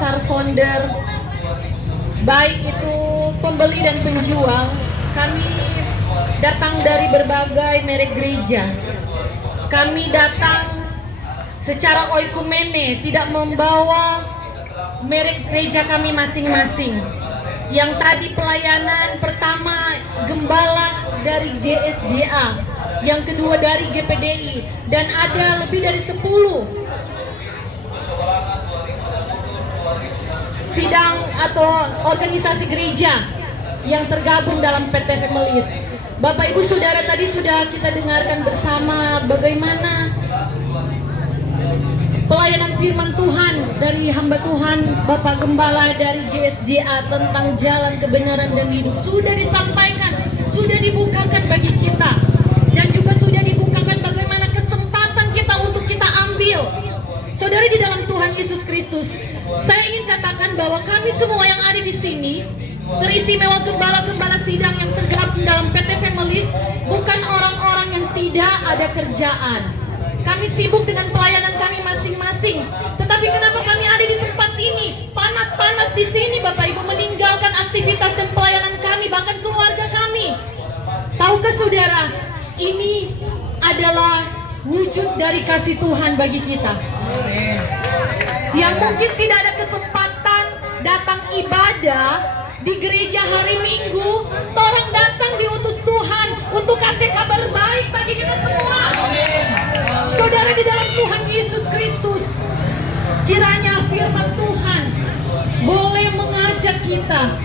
pasar sonder, baik itu pembeli dan penjual. Kami datang dari berbagai merek gereja. Kami datang secara oikumene, tidak membawa merek gereja kami masing-masing. Yang tadi pelayanan pertama gembala dari GSJA, yang kedua dari GPDI, dan ada lebih dari 10 sidang atau organisasi gereja yang tergabung dalam PT Families. Bapak Ibu Saudara, tadi sudah kita dengarkan bersama bagaimana pelayanan firman Tuhan dari hamba Tuhan Bapak Gembala dari GSJA tentang jalan kebenaran dan hidup. Sudah disampaikan, sudah dibukakan bagi kita, dan juga sudah dibukakan bagaimana kesempatan kita untuk kita ambil. Saudara di dalam Tuhan Yesus Kristus, saya ingin katakan bahwa kami semua yang ada di sini, teristimewa gembala-gembala sidang yang tergabung dalam PT Families, bukan orang-orang yang tidak ada kerjaan. Kami sibuk dengan pelayanan kami masing-masing. Tetapi kenapa kami ada di tempat ini? Panas-panas di sini Bapak Ibu, meninggalkan aktivitas dan pelayanan kami, bahkan keluarga kami. Tahukah saudara, ini adalah wujud dari kasih Tuhan bagi kita. Yang mungkin tidak ada kesempatan datang ibadah di gereja hari Minggu, orang datang diutus Tuhan untuk kasih kabar baik bagi kita semua. Saudara di dalam Tuhan Yesus Kristus, kiranya firman Tuhan boleh mengajak kita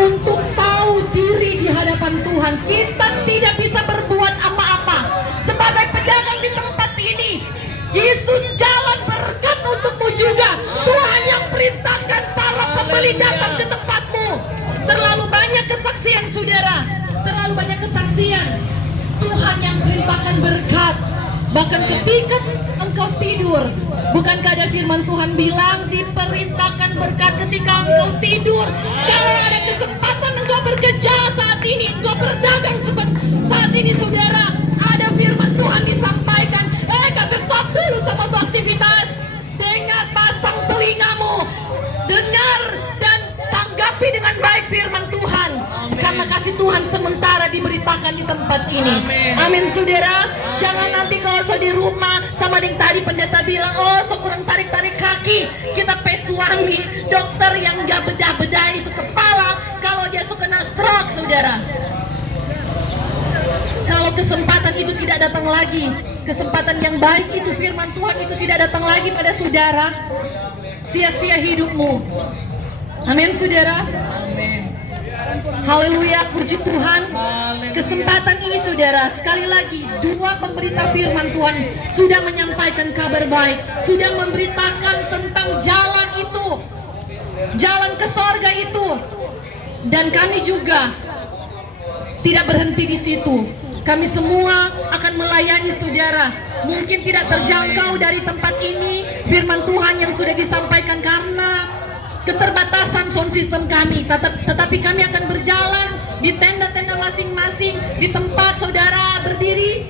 untuk tahu diri di hadapan Tuhan. Kita tidak bisa berbuat apa-apa sebagai pedagang di tempat ini. Yesus jalan berkat untukmu juga. Tuhan yang perintahkan para pembeli datang ke tempatmu. Terlalu banyak kesaksian saudara, terlalu banyak kesaksian. Tuhan yang perintahkan berkat. Bahkan ketika engkau tidur, bukankah ada firman Tuhan bilang diperintahkan berkat ketika engkau tidur? Kalau ada kesempatan engkau bekerja saat ini, engkau berdagang saat ini saudara, ada firman Tuhan disampaikan, kasih stop dulu sama tuh aktivitas. Dengar, pasang telingamu, dengar dan tanggapi dengan baik firman Tuhan. Amen. Karena kasih Tuhan sementara diberitakan di tempat ini. Amin saudara. Jangan nanti kalau so di rumah sama yang tadi pendeta bilang, oh so kurang tarik-tarik kaki, kita pesuami dokter yang gak bedah-bedah itu kepala kalau dia so kena stroke saudara. Kalau kesempatan itu tidak datang lagi, kesempatan yang baik itu, firman Tuhan itu tidak datang lagi pada saudara, sia-sia hidupmu. Amin saudara. Amin. Haleluya, puji Tuhan. Kesempatan ini saudara, sekali lagi dua pemberita firman Tuhan sudah menyampaikan kabar baik, sudah memberitakan tentang jalan itu, jalan ke sorga itu. Dan kami juga tidak berhenti di situ. Kami semua akan melayani saudara. Mungkin tidak terjangkau dari tempat ini firman Tuhan yang sudah disampaikan karena keterbatasan sound system kami, tetapi kami akan berjalan di tenda-tenda masing-masing, di tempat saudara berdiri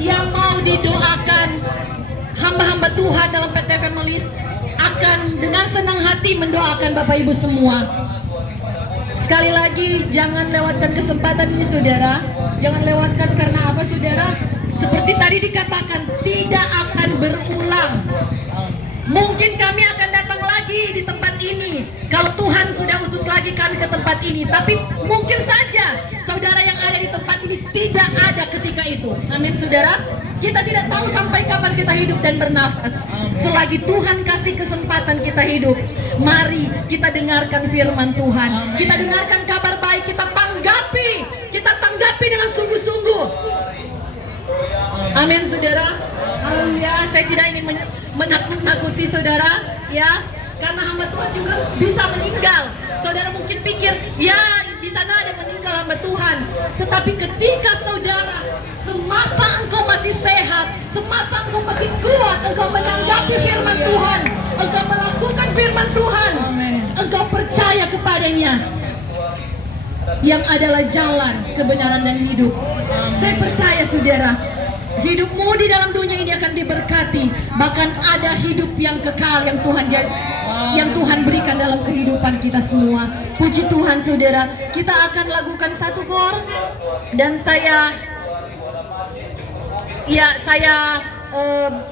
yang mau didoakan. Hamba-hamba Tuhan dalam PT Families akan dengan senang hati mendoakan Bapak Ibu semua. Sekali lagi, jangan lewatkan kesempatan ini saudara. Jangan lewatkan karena apa saudara? Seperti tadi dikatakan, tidak akan berulang. Mungkin kami akan datang lagi di tempat ini kalau Tuhan sudah utus lagi kami ke tempat ini. Tapi mungkin saja saudara yang ada di tempat ini tidak ada ketika itu. Amin saudara. Kita tidak tahu sampai kapan kita hidup dan bernafas. Selagi Tuhan kasih kesempatan kita hidup, mari kita dengarkan firman Tuhan. Kita dengarkan kabar baik, kita tanggapi dengan sungguh-sungguh. Amin saudara. Haleluya. Saya tidak ingin menakut-nakuti saudara, ya, karena hamba Tuhan juga bisa meninggal. Saudara mungkin pikir, ya di sana ada meninggal hamba Tuhan. Tetapi ketika saudara, semasa engkau masih sehat, semasa engkau masih kuat, engkau menanggapi firman Tuhan, engkau melakukan firman Tuhan, engkau percaya kepadanya, yang adalah jalan, kebenaran dan hidup. Saya percaya saudara, hidupmu di dalam dunia ini akan diberkati. Bahkan ada hidup yang kekal yang Tuhan yang Tuhan berikan dalam kehidupan kita semua. Puji Tuhan saudara, kita akan lakukan satu kor, dan saya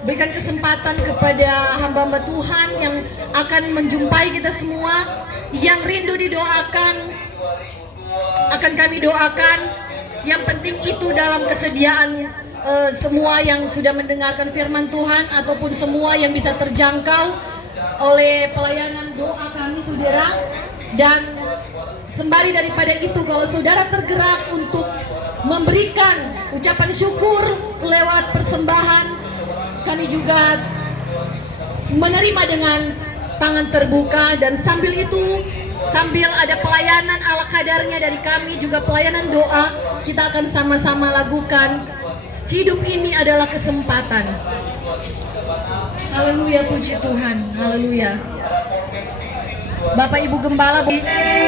berikan kesempatan kepada hamba-hamba Tuhan yang akan menjumpai kita semua. Yang rindu didoakan akan kami doakan. Yang penting itu dalam kesediaan semua yang sudah mendengarkan firman Tuhan, ataupun semua yang bisa terjangkau oleh pelayanan doa kami saudara. Dan sembari daripada itu, kalau saudara tergerak untuk memberikan ucapan syukur lewat persembahan, kami juga menerima dengan tangan terbuka. Dan sambil itu, sambil ada pelayanan ala kadarnya dari kami, juga pelayanan doa, kita akan sama-sama lakukan. Hidup ini adalah kesempatan. Haleluya, puji Tuhan. Haleluya. Bapak Ibu Gembala